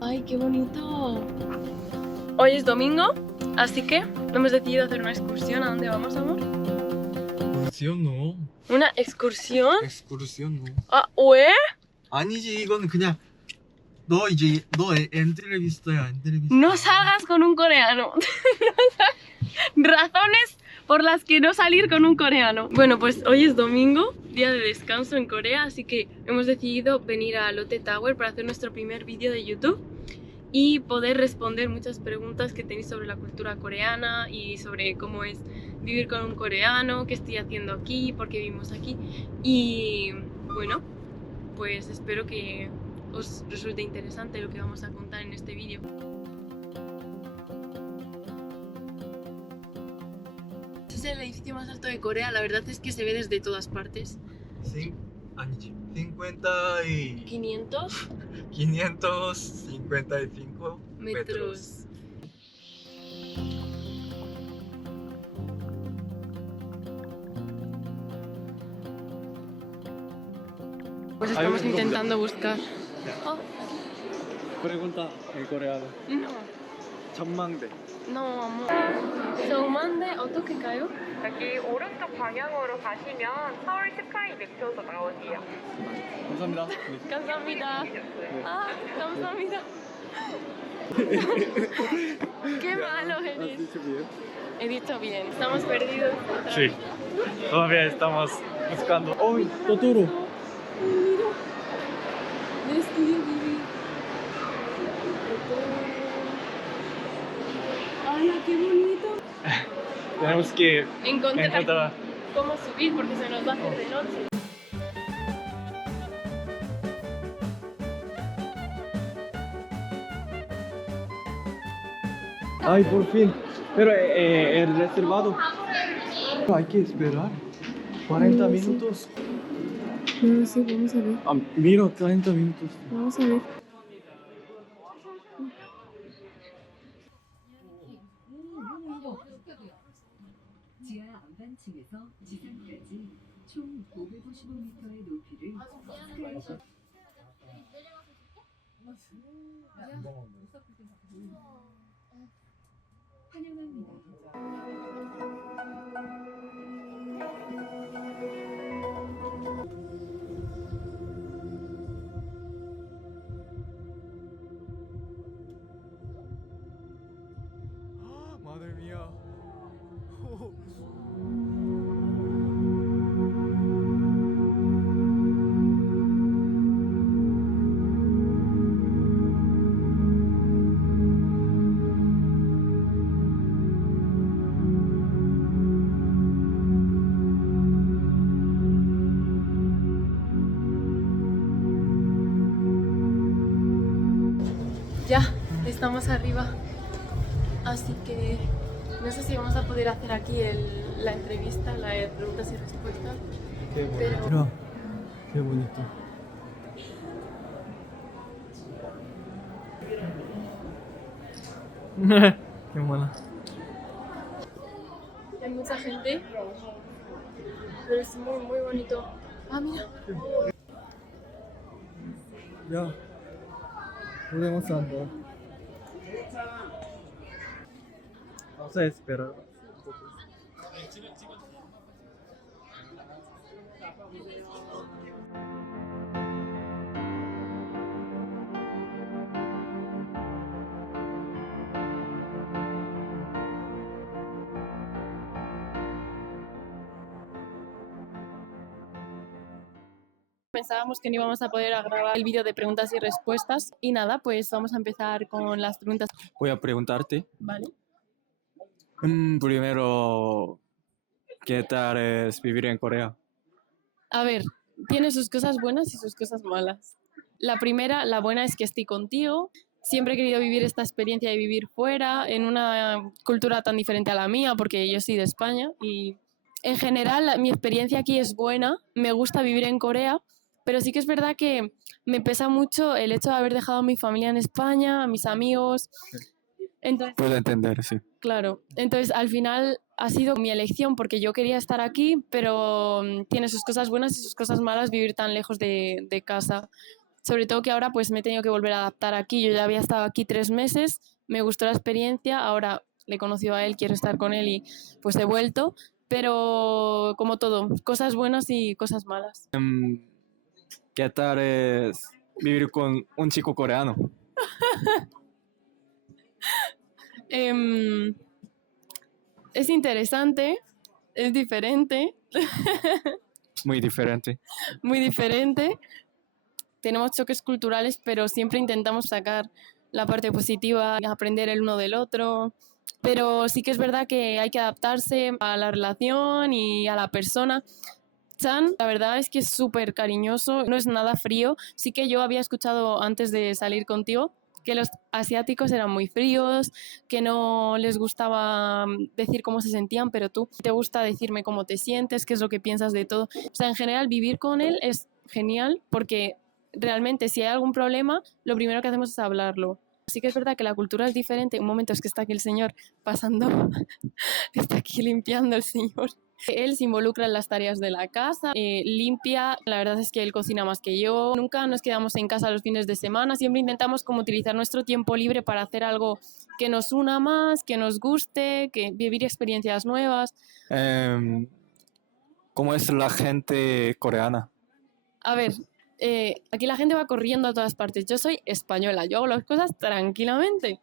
¡Ay, qué bonito! Hoy es domingo, así que hemos decidido hacer una excursión. ¿A dónde vamos, amor? excursión no. ¿Una excursión? excursión no. 아, 왜? 아니지, 이건 그냥 너 엔트레비스타야, 엔트레비스타. No salgas con un coreano. Razones por las que no salir con un coreano. Bueno, pues hoy es domingo, día de descanso en Corea, así que hemos decidido venir a Lotte Tower para hacer nuestro primer vídeo de YouTube y poder responder muchas preguntas que tenéis sobre la cultura coreana y sobre cómo es vivir con un coreano, qué estoy haciendo aquí, por qué vivimos aquí. Y bueno, pues espero que os resulte interesante lo que vamos a contar en este vídeo. Este es el edificio más alto de Corea, la verdad es que se ve desde todas partes. 아니지. 50 y 500 555 metros. Pues estamos intentando buscar. Oh, Pregunta en coreano. no, 전망대. no, amor. 서울만데 어떻게 가요? 여기 오른쪽 방향으로 가시면 서울 스카이 매표소 나오세요. 감사합니다. 감사합니다. Ah, 감사합니다. Qué malo eres. He dicho bien. Estamos perdidos. Sí. Todavía estamos buscando. ¡Uy! Totoro. Mira. El estudio Ghibli. ¡Ay, qué bonito! Tenemos que Encontrar cómo subir porque se nos va a hacer de noche. Ay, por fin. Pero el reservado. Hay que esperar 40 minutos. No, sí, vamos a ver. Ah, mira, 40 minutos. Vamos a ver. 지하 안반층에서 지상까지 총 555m의 높이를 스카이쇼 환영합니다. Madre mía. Ya, estamos arriba. Así que no sé si vamos a poder hacer aquí la entrevista, la de preguntas y respuestas. Qué bonito. Pero- Mira, qué bonito. Qué mala. Hay mucha gente, pero es muy, muy bonito. Ah, mira. Ya. Podemos andar. Vamos a esperar. Pensábamos que no íbamos a poder grabar el vídeo de preguntas y respuestas. Y nada, pues vamos a empezar con las preguntas. Voy a preguntarte. ¿Vale? Primero, ¿qué tal es vivir en Corea? A ver, tiene sus cosas buenas y sus cosas malas. La primera, la buena es que estoy contigo. Siempre he querido vivir esta experiencia de vivir fuera, en una cultura tan diferente a la mía, porque yo soy de España. Y en general, mi experiencia aquí es buena. Me gusta vivir en Corea, pero sí que es verdad que me pesa mucho el hecho de haber dejado a mi familia en España, a mis amigos. Entonces, Puedo entender, sí. claro, entonces al final ha sido mi elección porque yo quería estar aquí, pero tiene sus cosas buenas y sus cosas malas vivir tan lejos de casa. sobre todo que ahora pues me he tenido que volver a adaptar aquí. Yo ya había estado aquí 3 meses, me gustó la experiencia, ahora le he conocido a él, quiero estar con él y pues he vuelto, pero como todo, cosas buenas y cosas malas. ¿Qué tal es vivir con un chico coreano? Em, es interesante, es diferente, Muy diferente. muy diferente. Tenemos choques culturales, pero siempre intentamos sacar la parte positiva, aprender el uno del otro. Pero sí que es verdad que hay que adaptarse a la relación y a la persona. Chan, la verdad es que es súper cariñoso, no es nada frío. Sí que yo había escuchado antes de salir contigo que los asiáticos eran muy fríos, que no les gustaba decir cómo se sentían, pero tú te gusta decirme cómo te sientes, qué es lo que piensas de todo. O sea, en general, vivir con él es genial porque realmente si hay algún problema, lo primero que hacemos es hablarlo. Sí que es verdad que la cultura es diferente. Un momento, es que está aquí el señor pasando, está aquí limpiando el señor. Él se involucra en las tareas de la casa, limpia, la verdad es que él cocina más que yo, nunca nos quedamos en casa los fines de semana, siempre intentamos como utilizar nuestro tiempo libre para hacer algo que nos una más, que nos guste, que vivir experiencias nuevas. ¿Cómo es la gente coreana? A ver, aquí la gente va corriendo a todas partes, yo soy española, yo hago las cosas tranquilamente.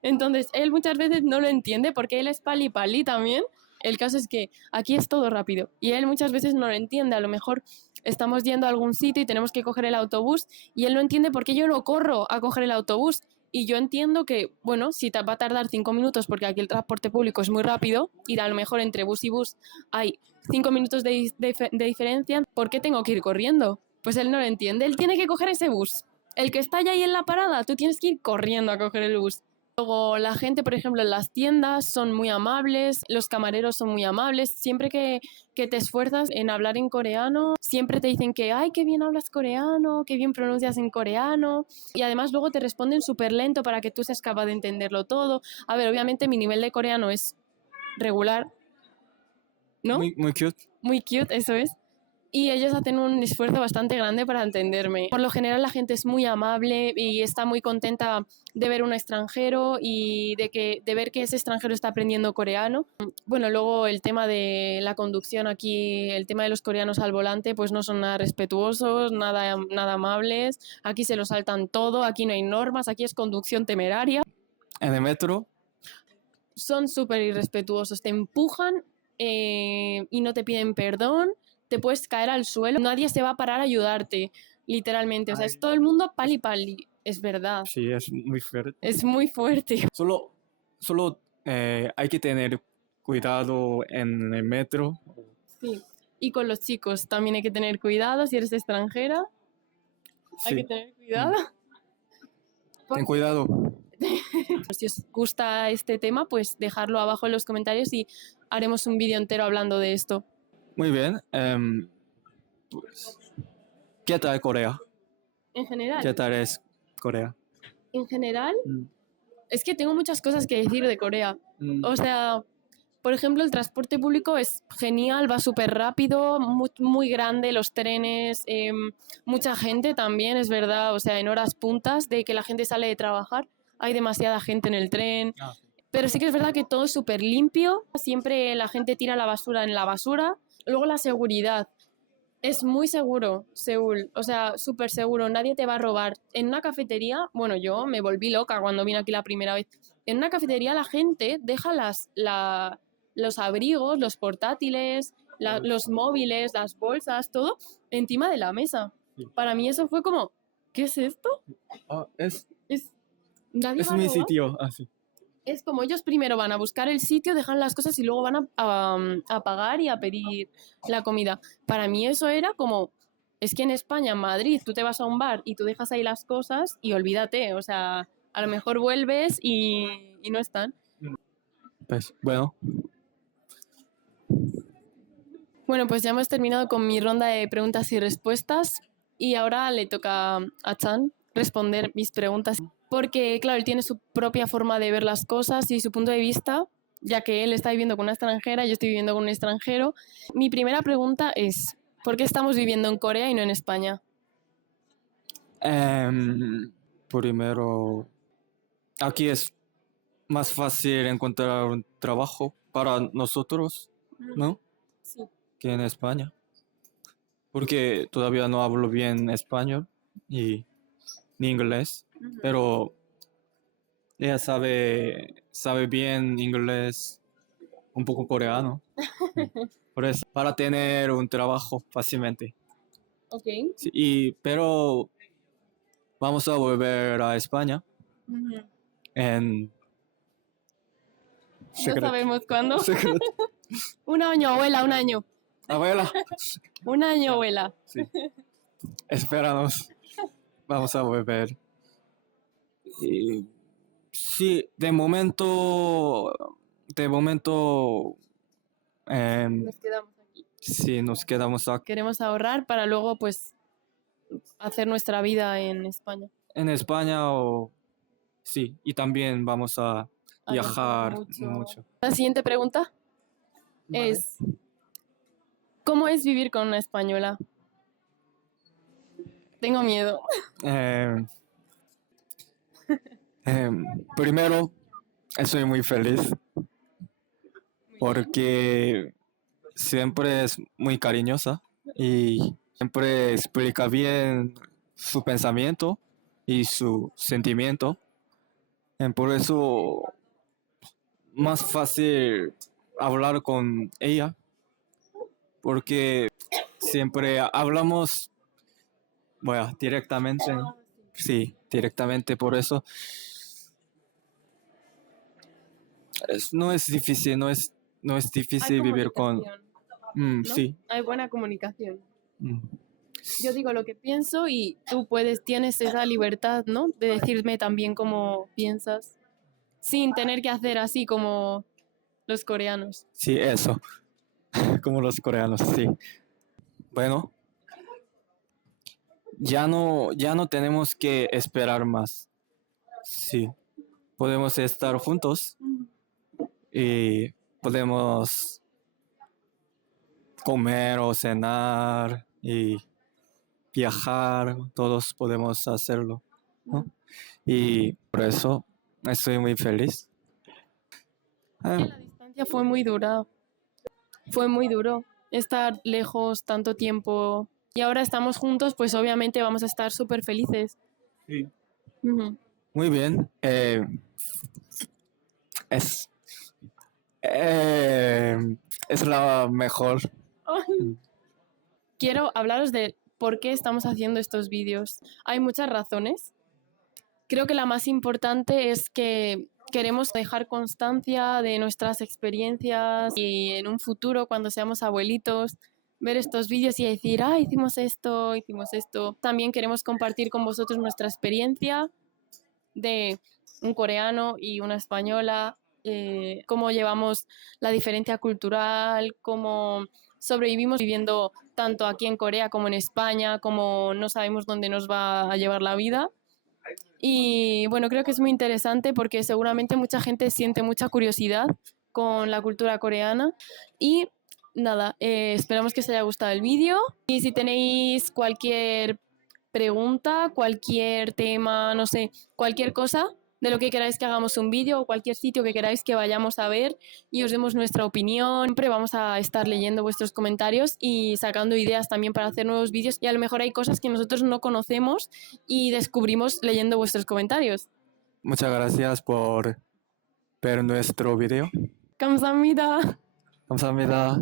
Entonces, él muchas veces no lo entiende porque él es pali pali también. El caso es que aquí es todo rápido y él muchas veces no lo entiende. A lo mejor estamos yendo a algún sitio y tenemos que coger el autobús y él no entiende por qué yo no corro a coger el autobús. Y yo entiendo que, bueno, si va a tardar 5 minutos porque aquí el transporte público es muy rápido y a lo mejor entre bus y bus hay 5 minutos de diferencia, ¿por qué tengo que ir corriendo? Pues él no lo entiende. Él tiene que coger ese bus. El que está ya ahí en la parada, tú tienes que ir corriendo a coger el bus. Luego la gente, por ejemplo, en las tiendas son muy amables, los camareros son muy amables. Siempre que te esfuerzas en hablar en coreano, siempre te dicen que, ay, qué bien hablas coreano, qué bien pronuncias en coreano. Y además luego te responden súper lento para que tú seas capaz de entenderlo todo. A ver, obviamente mi nivel de coreano es regular, ¿no? Muy cute. Muy cute, eso es. Y ellos hacen un esfuerzo bastante grande para entenderme. Por lo general la gente es muy amable y está muy contenta de ver un extranjero y de ver que ese extranjero está aprendiendo coreano. Bueno, luego el tema de la conducción aquí, el tema de los coreanos al volante, pues no son nada respetuosos, nada amables. Aquí se lo saltan todo, aquí no hay normas, aquí es conducción temeraria. En el metro, Son súper irrespetuosos, te empujan y no te piden perdón, te puedes caer al suelo, nadie se va a parar a ayudarte, literalmente. O sea, es todo el mundo pali pali, es verdad. sí, es muy fuerte. Es muy fuerte. Solo hay que tener cuidado en el metro. Sí. Y con los chicos también hay que tener cuidado, si eres extranjera, hay Sí. que tener cuidado. Ten cuidado. Si os gusta este tema, pues dejadlo abajo en los comentarios y haremos un vídeo entero hablando de esto. Muy bien. Pues, ¿qué tal Corea? En general, ¿Qué tal es Corea? en general, Mm. es que tengo muchas cosas que decir de Corea. Mm. O sea, por ejemplo, el transporte público es genial, va súper rápido, muy grande, los trenes, mucha gente también, es verdad, o sea, en horas puntas de que la gente sale de trabajar, hay demasiada gente en el tren, Ah, sí. pero sí que es verdad que todo es súper limpio, siempre la gente tira la basura en la basura. Luego la seguridad, es muy seguro, Seúl, o sea, súper seguro, nadie te va a robar. En una cafetería, bueno, yo me volví loca cuando vine aquí la primera vez. En una cafetería la gente deja los abrigos, los portátiles, los móviles, las bolsas, todo encima de la mesa. Sí. Para mí eso fue como, ¿qué es esto? Es Nadie va a mi robar. sitio, así. Es como ellos primero van a buscar el sitio, dejan las cosas y luego van a pagar y a pedir la comida. Para mí eso era como, es que en España, en Madrid, tú te vas a un bar y tú dejas ahí las cosas y olvídate, o sea, a lo mejor vuelves y no están. Pues bueno, Bueno, pues ya hemos terminado con mi ronda de preguntas y respuestas y ahora le toca a Chan responder mis preguntas porque, claro, él tiene su propia forma de ver las cosas y su punto de vista, ya que él está viviendo con una extranjera y yo estoy viviendo con un extranjero. Mi primera pregunta es, ¿por qué estamos viviendo en Corea y no en España? Primero, aquí es más fácil encontrar un trabajo para nosotros, ¿no? Sí. Que en España. Porque todavía no hablo bien español ni inglés, pero ella sabe bien inglés, un poco coreano. Por eso, para tener un trabajo fácilmente. Ok. Sí, pero vamos a volver a España en No sabemos cuándo. secreto. Un año, abuela, un año. Abuela, Un año, abuela. sí. Espéranos. Vamos a volver. Y, sí, de momento, Nos quedamos aquí. sí, nos quedamos aquí Queremos ahorrar para luego, pues, hacer nuestra vida en España. en España sí, y también vamos a viajar mucho. La siguiente pregunta es, ¿cómo es vivir con una española? Tengo miedo. Eh, Primero, estoy muy feliz porque siempre es muy cariñosa y siempre explica bien su pensamiento y su sentimiento. Por eso, más fácil hablar con ella porque siempre hablamos, bueno, directamente. Sí, directamente, por eso no es difícil, no es difícil vivir con... ¿no? Sí. Hay buena comunicación. mm, Yo digo lo que pienso y tú tienes esa libertad, ¿no? De decirme también cómo piensas, sin tener que hacer así como los coreanos. Sí, eso, como los coreanos, sí. Bueno, ya no tenemos que esperar más. Sí, podemos estar juntos y podemos comer o cenar y viajar, todos podemos hacerlo, ¿no? Y por eso estoy muy feliz. La distancia fue muy dura, fue muy duro estar lejos tanto tiempo y ahora estamos juntos, pues obviamente vamos a estar súper felices. Sí. Ujú. Muy bien. Es, es la mejor. Quiero hablaros de por qué estamos haciendo estos vídeos. Hay muchas razones. Creo que la más importante es que queremos dejar constancia de nuestras experiencias y en un futuro, cuando seamos abuelitos, ver estos vídeos y decir, ah, hicimos esto, hicimos esto. También queremos compartir con vosotros nuestra experiencia de un coreano y una española, cómo llevamos la diferencia cultural, cómo sobrevivimos viviendo tanto aquí en Corea como en España, como no sabemos dónde nos va a llevar la vida. Y bueno, creo que es muy interesante porque seguramente mucha gente siente mucha curiosidad con la cultura coreana. Y nada, esperamos que os haya gustado el vídeo. Y si tenéis cualquier pregunta, cualquier tema, no sé, cualquier cosa de lo que queráis que hagamos un vídeo o cualquier sitio que queráis que vayamos a ver y os demos nuestra opinión. Siempre vamos a estar leyendo vuestros comentarios y sacando ideas también para hacer nuevos vídeos y a lo mejor hay cosas que nosotros no conocemos y descubrimos leyendo vuestros comentarios. Muchas gracias por ver nuestro video. 감사합니다. 감사합니다.